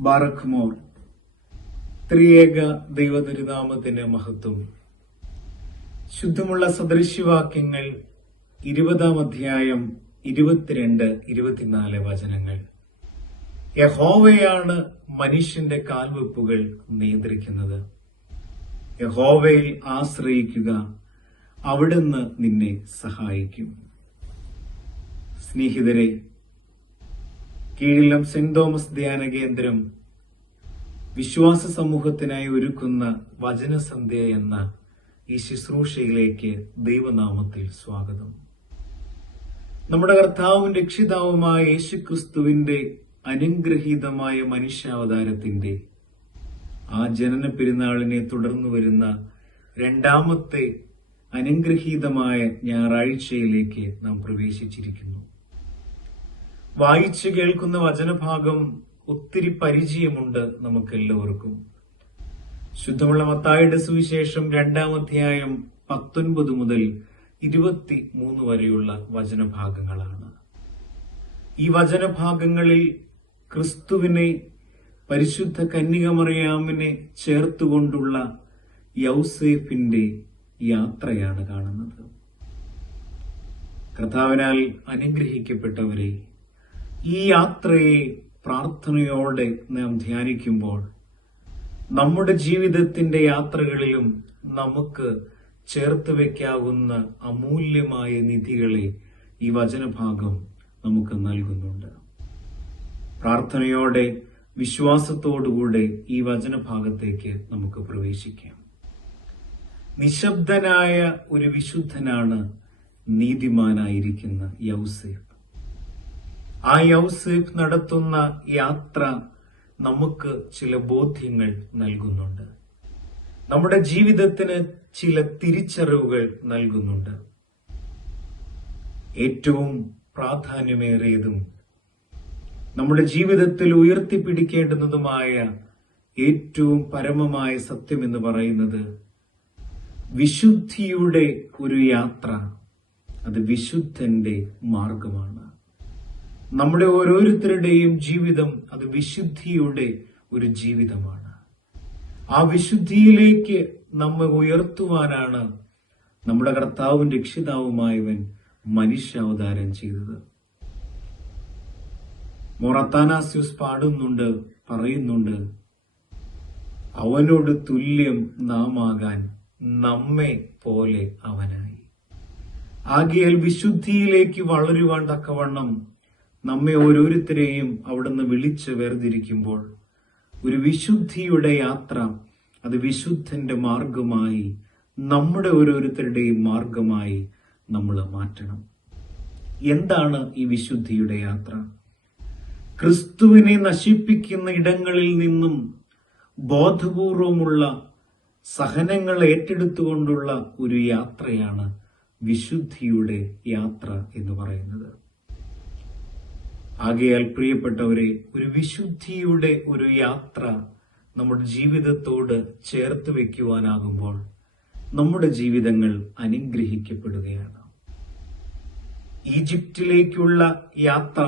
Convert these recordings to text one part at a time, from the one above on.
ബാറഖ്മോർ. ത്രിയേക ദൈവതിരുനാമത്തിന് മഹത്വം. ശുദ്ധമുള്ള സദൃശ്യവാക്യങ്ങൾ 20-ാം അധ്യായം 22-24 വചനങ്ങൾ. യഹോവയാണ് മനുഷ്യന്റെ കാൽവെപ്പുകൾ നിയന്ത്രിക്കുന്നത്. യഹോവയിൽ ആശ്രയിക്കുക, അവിടുന്ന് നിന്നെ സഹായിക്കും. സ്നേഹിതരെ, കീഴിലം സെന്റ് തോമസ് ധ്യാന കേന്ദ്രം വിശ്വാസ സമൂഹത്തിനായി ഒരുക്കുന്ന വചനസന്ധ്യ എന്ന ഈ ശുശ്രൂഷയിലേക്ക് ദൈവനാമത്തിൽ സ്വാഗതം. നമ്മുടെ കർത്താവും രക്ഷിതാവുമായ യേശുക്രിസ്തുവിന്റെ അനുഗ്രഹീതമായ മനുഷ്യാവതാരത്തിന്റെ ആ ജനന പെരുന്നാളിനെ തുടർന്നു വരുന്ന രണ്ടാമത്തെ അനുഗ്രഹീതമായ ഞായറാഴ്ചയിലേക്ക് നാം പ്രവേശിച്ചിരിക്കുന്നു. വായിച്ചു കേൾക്കുന്ന വചനഭാഗം ഒത്തിരി പരിചയമുണ്ട് നമുക്കെല്ലാവർക്കും. ശുദ്ധമുള്ള മത്തായിയുടെ സുവിശേഷം 2-ാം അധ്യായം 19 മുതൽ 23 വരെയുള്ള വചനഭാഗങ്ങളാണ്. ഈ വചനഭാഗങ്ങളിൽ ക്രിസ്തുവിനെ പരിശുദ്ധ കന്യകമറിയാമിനെ ചേർത്തുകൊണ്ടുള്ള യൗസേപ്പിന്റെ യാത്രയാണ് കാണുന്നത്. കർത്താവിനാൽ അനുഗ്രഹിക്കപ്പെട്ടവരെ, ഈ യാത്രയെ പ്രാർത്ഥനയോടെ നാം ധ്യാനിക്കുമ്പോൾ നമ്മുടെ ജീവിതത്തിന്റെ യാത്രകളിലും നമുക്ക് ചേർത്ത് വയ്ക്കാവുന്ന അമൂല്യമായ നിധികളെ ഈ വചനഭാഗം നമുക്ക് നൽകുന്നുണ്ട്. പ്രാർത്ഥനയോടെ വിശ്വാസത്തോടുകൂടെ ഈ വചനഭാഗത്തേക്ക് നമുക്ക് പ്രവേശിക്കാം. നിശബ്ദനായ ഒരു വിശുദ്ധനാണ് നീതിമാനായിരിക്കുന്ന യൗസേപ്പ്. ആ യൗസേപ്പ് നടത്തുന്ന യാത്ര നമുക്ക് ചില ബോധ്യങ്ങൾ നൽകുന്നുണ്ട്. നമ്മുടെ ജീവിതത്തിന് ചില തിരിച്ചറിവുകൾ നൽകുന്നുണ്ട്. ഏറ്റവും പ്രാധാന്യമേറിയതും നമ്മുടെ ജീവിതത്തിൽ ഉയർത്തിപ്പിടിക്കേണ്ടുന്നതുമായ ഏറ്റവും പരമമായ സത്യം എന്ന് പറയുന്നത് വിശുദ്ധിയുടെ ഒരു യാത്ര, അത് വിശുദ്ധന്റെ മാർഗമാണ്. നമ്മുടെ ഓരോരുത്തരുടെയും ജീവിതം അത് വിശുദ്ധിയുടെ ഒരു ജീവിതമാണ്. ആ വിശുദ്ധിയിലേക്ക് നമ്മെ ഉയർത്തുവാനാണ് നമ്മുടെ കർത്താവും രക്ഷിതാവുമായവൻ മനുഷ്യാവതാരം ചെയ്തത്. മോർ അത്താനാസ്യൂസ് പറയുന്നുണ്ട്, അവനോട് തുല്യം നാം ആകാൻ നമ്മെ പോലെ അവനായി. ആകയാൽ വിശുദ്ധിയിലേക്ക് വളരുവാൻ തക്കവണ്ണം നമ്മെ ഓരോരുത്തരെയും അവിടുന്ന് വിളിച്ച് വേർതിരിക്കുമ്പോൾ ഒരു വിശുദ്ധിയുടെ യാത്ര, അത് വിശുദ്ധന്റെ മാർഗമായി, നമ്മുടെ ഓരോരുത്തരുടെയും മാർഗമായി നമ്മൾ മാറ്റണം. എന്താണ് ഈ വിശുദ്ധിയുടെ യാത്ര? ക്രിസ്തുവിനെ നശിപ്പിക്കുന്ന ഇടങ്ങളിൽ നിന്നും ബോധപൂർവമുള്ള സഹനങ്ങൾ ഏറ്റെടുത്തുകൊണ്ടുള്ള ഒരു യാത്രയാണ് വിശുദ്ധിയുടെ യാത്ര എന്ന് പറയുന്നത്. ആകയാൽ പ്രിയപ്പെട്ടവരെ, ഒരു വിശുദ്ധിയുടെ ഒരു യാത്ര നമ്മുടെ ജീവിതത്തോട് ചേർത്ത് വെക്കുവാനാകുമ്പോൾ നമ്മുടെ ജീവിതങ്ങൾ അനുഗ്രഹിക്കപ്പെടുകയാണ്. ഈജിപ്തിലേക്കുള്ള യാത്ര,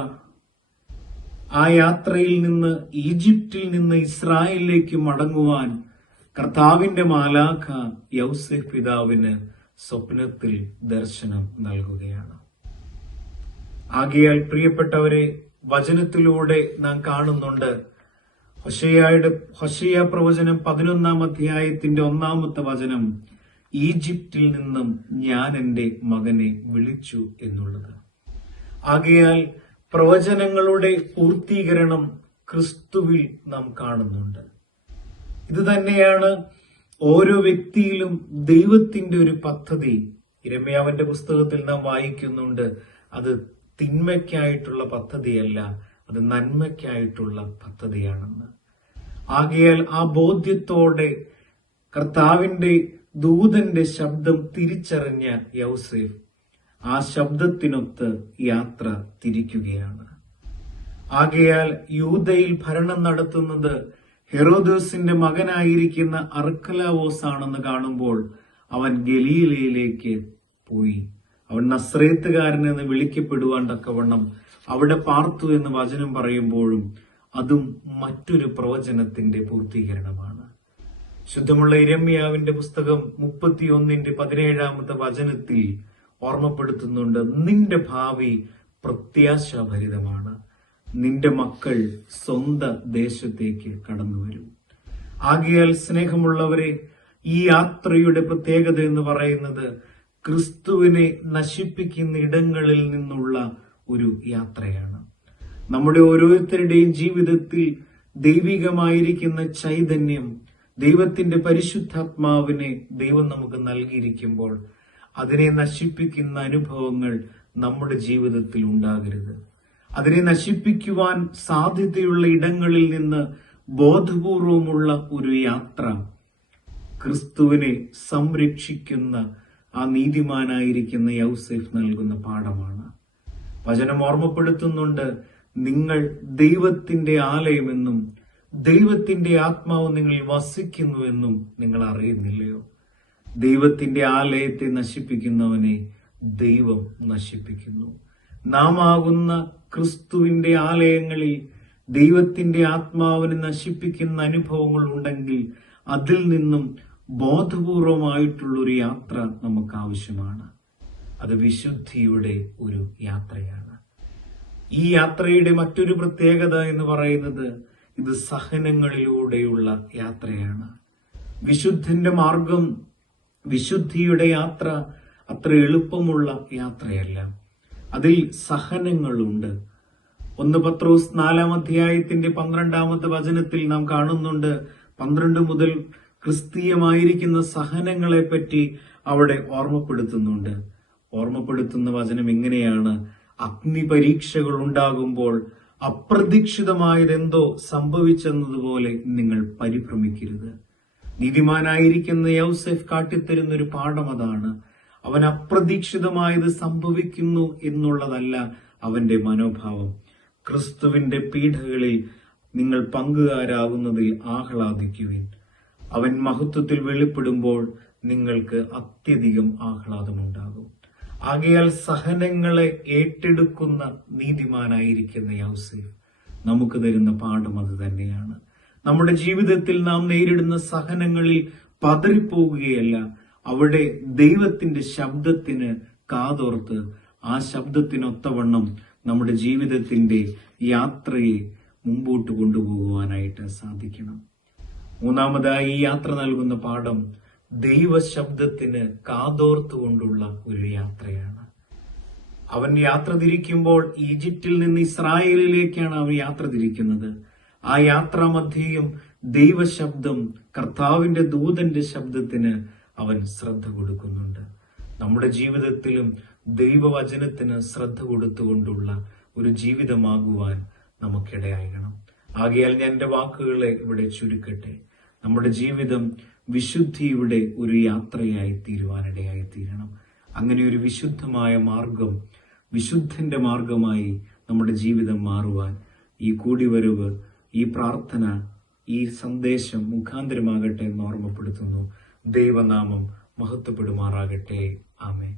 ആ യാത്രയിൽ നിന്ന് ഈജിപ്തിൽ നിന്ന് ഇസ്രായേലിലേക്ക് മടങ്ങുവാൻ കർത്താവിന്റെ മാലാഖ യൗസേപ്പ് പിതാവിന് സ്വപ്നത്തിൽ ദർശനം നൽകുകയാണ്. ആകയാൽ പ്രിയപ്പെട്ടവരെ, വചനത്തിലൂടെ നാം കാണുന്നുണ്ട്, ഹോശേയ പ്രവചനം 11-ാം അധ്യായത്തിന്റെ 1-ാമത്തെ വചനം, ഈജിപ്തിൽ നിന്നും ഞാൻ എന്റെ മകനെ വിളിച്ചു എന്നുള്ളത്. ആകയാൽ പ്രവചനങ്ങളുടെ പൂർത്തീകരണം ക്രിസ്തുവിൽ നാം കാണുന്നുണ്ട്. ഇത് തന്നെയാണ് ഓരോ വ്യക്തിയിലും ദൈവത്തിന്റെ ഒരു പദ്ധതി. യിരെമ്യാവിന്റെ പുസ്തകത്തിൽ നാം വായിക്കുന്നുണ്ട്, അത് തിന്മയ്ക്കായിട്ടുള്ള പദ്ധതിയല്ല, അത് നന്മയ്ക്കായിട്ടുള്ള പദ്ധതിയാണെന്ന്. ആകയാൽ ആ ബോധ്യത്തോടെ കർത്താവിന്റെ ദൂതന്റെ ശബ്ദം തിരിച്ചറിഞ്ഞ യൗസേപ്പ് ആ ശബ്ദത്തിനൊത്ത് യാത്ര തിരിക്കുകയാണ്. ആകയാൽ യൂദയിൽ ഭരണം നടത്തുന്നത് ഹെറോദോസിന്റെ മകനായിരിക്കുന്ന അർക്കലാവോസ് ആണെന്ന് കാണുമ്പോൾ അവൻ ഗലീലയിലേക്ക് പോയി. അവൻ നസ്രേത്തുകാരൻ എന്ന് വിളിക്കപ്പെടുവാൻ തക്കവണ്ണം അവിടെ പാർത്തു എന്ന് വചനം പറയുമ്പോഴും അതും മറ്റൊരു പ്രവചനത്തിന്റെ പൂർത്തീകരണമാണ്. ശുദ്ധമുള്ള യിരെമ്യാവിന്റെ പുസ്തകം 31:17 വചനത്തിൽ ഓർമ്മപ്പെടുത്തുന്നുണ്ട്, നിന്റെ ഭാവി പ്രത്യാശാഭരിതമാണ്, നിന്റെ മക്കൾ സ്വന്തം ദേശത്തേക്ക് കടന്നുവരും. ആകയാൽ സ്നേഹമുള്ളവരെ, ഈ യാത്രയുടെ പ്രത്യേകത എന്ന് പറയുന്നത് ക്രിസ്തുവിനെ നശിപ്പിക്കുന്ന ഇടങ്ങളിൽ നിന്നുള്ള ഒരു യാത്രയാണ്. നമ്മുടെ ഓരോരുത്തരുടെയും ജീവിതത്തിൽ ദൈവികമായിരിക്കുന്ന ചൈതന്യം, ദൈവത്തിന്റെ പരിശുദ്ധാത്മാവിനെ ദൈവം നമുക്ക് നൽകിയിരിക്കുമ്പോൾ അതിനെ നശിപ്പിക്കുന്ന അനുഭവങ്ങൾ നമ്മുടെ ജീവിതത്തിൽ ഉണ്ടാകരുത്. അതിനെ നശിപ്പിക്കുവാൻ സാധ്യതയുള്ള ഇടങ്ങളിൽ നിന്ന് ബോധപൂർവമുള്ള ഒരു യാത്ര ക്രിസ്തുവിനെ സംരക്ഷിക്കുന്ന ആ നീതിമാനായിരിക്കുന്ന യൗസേഫ് നൽകുന്ന പാഠമാണ്. വചനം ഓർമ്മപ്പെടുത്തുന്നുണ്ട്, നിങ്ങൾ ദൈവത്തിന്റെ ആലയമെന്നും ദൈവത്തിന്റെ ആത്മാവ് നിങ്ങളിൽ വസിക്കുന്നുവെന്നും നിങ്ങൾ അറിയുന്നില്ലയോ? ദൈവത്തിന്റെ ആലയത്തെ നശിപ്പിക്കുന്നവനെ ദൈവം നശിപ്പിക്കുന്നു. നാം ആകുന്ന ക്രിസ്തുവിന്റെ ആലയങ്ങളിൽ ദൈവത്തിന്റെ ആത്മാവിനെ നശിപ്പിക്കുന്ന അനുഭവങ്ങൾ ഉണ്ടെങ്കിൽ അതിൽ നിന്നും ബോധപൂർവമായിട്ടുള്ളൊരു യാത്ര നമുക്ക് ആവശ്യമാണ്. അത് വിശുദ്ധിയുടെ ഒരു യാത്രയാണ്. ഈ യാത്രയുടെ മറ്റൊരു പ്രത്യേകത എന്ന് പറയുന്നത് ഇത് സഹനങ്ങളിലൂടെയുള്ള യാത്രയാണ്. വിശുദ്ധന്റെ മാർഗം, വിശുദ്ധിയുടെ യാത്ര അത്ര എളുപ്പമുള്ള യാത്രയല്ല. അതിൽ സഹനങ്ങളുണ്ട്. 1 പത്രോസ് 4:12 വചനത്തിൽ നാം കാണുന്നുണ്ട്, 12 മുതൽ ക്രിസ്തീയമായിരിക്കുന്ന സഹനങ്ങളെ പറ്റി അവിടെ ഓർമ്മപ്പെടുത്തുന്നുണ്ട്. ഓർമ്മപ്പെടുത്തുന്ന വചനം ഇങ്ങനെയാണ്, അഗ്നി പരീക്ഷകൾ ഉണ്ടാകുമ്പോൾ അപ്രതീക്ഷിതമായതെന്തോ സംഭവിച്ചെന്നതുപോലെ നിങ്ങൾ പരിഭ്രമിക്കരുത്. നീതിമാനായിരിക്കുന്ന യൗസേഫ് കാട്ടിത്തരുന്ന ഒരു പാഠം അതാണ്. അവൻ അപ്രതീക്ഷിതമായത് സംഭവിക്കുന്നു എന്നുള്ളതല്ല അവന്റെ മനോഭാവം. ക്രിസ്തുവിന്റെ പീഡകളിൽ നിങ്ങൾ പങ്കുകാരാകുന്നതിൽ ആഹ്ലാദിക്കുവിൻ. അവൻ മഹത്വത്തിൽ വെളിപ്പെടുമ്പോൾ നിങ്ങൾക്ക് അത്യധികം ആഹ്ലാദമുണ്ടാകും. ആകയാൽ സഹനങ്ങളെ ഏറ്റെടുക്കുന്ന നീതിമാനായിരിക്കുന്ന യൗസേഫ് നമുക്ക് തരുന്ന പാഠം അത് തന്നെയാണ്. നമ്മുടെ ജീവിതത്തിൽ നാം നേരിടുന്ന സഹനങ്ങളിൽ പതറിപ്പോകുകയല്ല, അവിടെ ദൈവത്തിന്റെ ശബ്ദത്തിന് കാതോർത്ത് ആ ശബ്ദത്തിനൊത്തവണ്ണം നമ്മുടെ ജീവിതത്തിന്റെ യാത്രയെ മുമ്പോട്ട് കൊണ്ടുപോകുവാനായിട്ട് സാധിക്കണം. മൂന്നാമതായി ഈ യാത്ര നൽകുന്ന പാഠം ദൈവശബ്ദത്തിന് കാതോർത്തുകൊണ്ടുള്ള ഒരു യാത്രയാണ്. അവൻ യാത്ര തിരിക്കുമ്പോൾ ഈജിപ്തിൽ നിന്ന് ഇസ്രായേലിലേക്കാണ് അവൻ യാത്ര തിരിക്കുന്നത്. ആ യാത്രാമധ്യേയും ദൈവശബ്ദം, കർത്താവിന്റെ ദൂതന്റെ ശബ്ദത്തിന് അവൻ ശ്രദ്ധ കൊടുക്കുന്നുണ്ട്. നമ്മുടെ ജീവിതത്തിലും ദൈവവചനത്തിന് ശ്രദ്ധ കൊടുത്തുകൊണ്ടുള്ള ഒരു ജീവിതമാകുവാൻ നമുക്കിടയാകണം. ആകയാൽ ഞാൻ എന്റെ വാക്കുകളെ ഇവിടെ ചുരുക്കട്ടെ. നമ്മുടെ ജീവിതം വിശുദ്ധിയുടെ ഒരു യാത്രയായി തീരുവാനിടയായി തീരണം. അങ്ങനെ ഒരു വിശുദ്ധമായ മാർഗം, വിശുദ്ധന്റെ മാർഗമായി നമ്മുടെ ജീവിതം മാറുവാൻ ഈ കൂടിവരവ്, ഈ പ്രാർത്ഥന, ഈ സന്ദേശം മുഖാന്തരമാകട്ടെ എന്ന് ഓർമ്മപ്പെടുത്തുന്നു. ദൈവനാമം മഹത്വപ്പെടുമാറാകട്ടെ. ആമേൻ.